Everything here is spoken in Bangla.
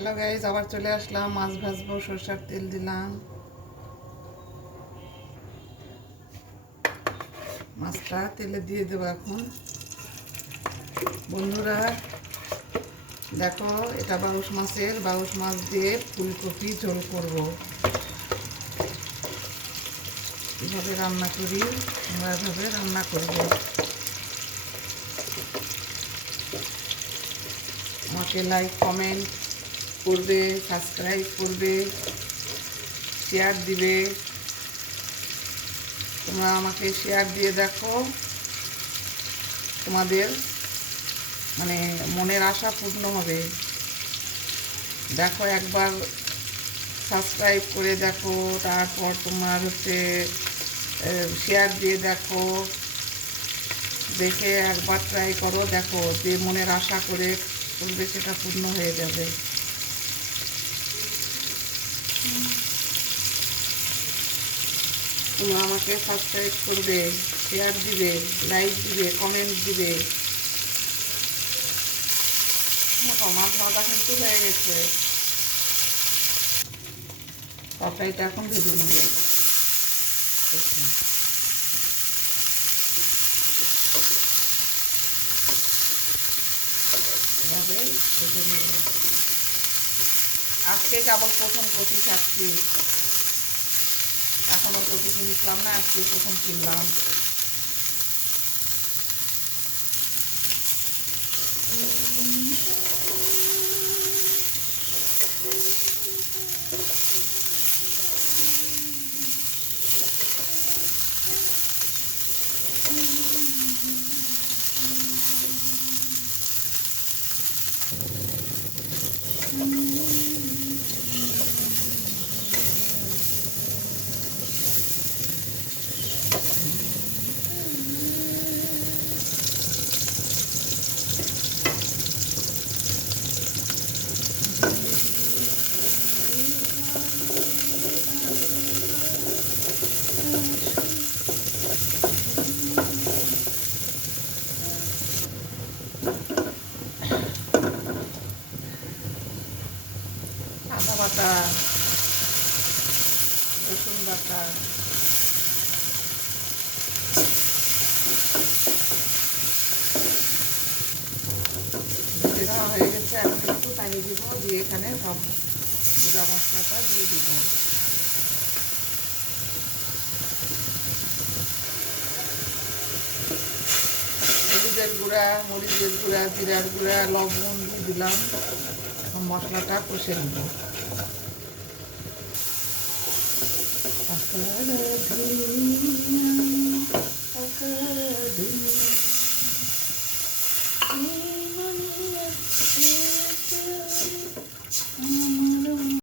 হ্যালো গাইজ, আবার চলে আসলাম। মাছ ভাজবো, সরষের তেল দিলাম। মাছটা তেলে দিয়ে দেবো এখন। বন্ধুরা দেখো, এটা বাউশ মাছ দিয়ে ফুলকপি ঝোল করব। এভাবে রান্না করি, আমরা এভাবে রান্না করব। আমাকে লাইক কমেন্ট করবে, সাবস্ক্রাইব করবে, শেয়ার দিবে। তোমরা আমাকে শেয়ার দিয়ে দেখো, তোমাদের মনের আশা পূর্ণ হবে। দেখো একবার সাবস্ক্রাইব করে দেখো, তারপর তোমার শেয়ার দিয়ে দেখো, দেখে একবার ট্রাই করো। দেখো যে মনের আশা করে করবে সেটা পূর্ণ হয়ে যাবে। তোমরা আমাকে সাবস্ক্রাইব করবে, শেয়ার দিবে, লাইক দিবে, কমেন্ট দিবে। দেখো মাছ ভাজা কিন্তু হয়ে গেছে। তরকারিটা এখন ভেজে নেবে। এভাবে ভেজে নেবে। আজকে কেবল প্রথম কচি খাচ্ছি, এখনও কচি কিনছিলাম না, আজকে প্রথম কিনলাম। আদা বাটা, রসুন বাটা, দেওয়া হয়ে গেছে। এখন একটু পানি দিব, দিয়ে এখানে সব গুঁড়া মশলাটা দিয়ে দিব। হলুদের গুঁড়া, মরিচের গুঁড়া, জিরার গুঁড়া, লবণ দিয়ে দিলাম। এখন মশলাটা কষে নিব।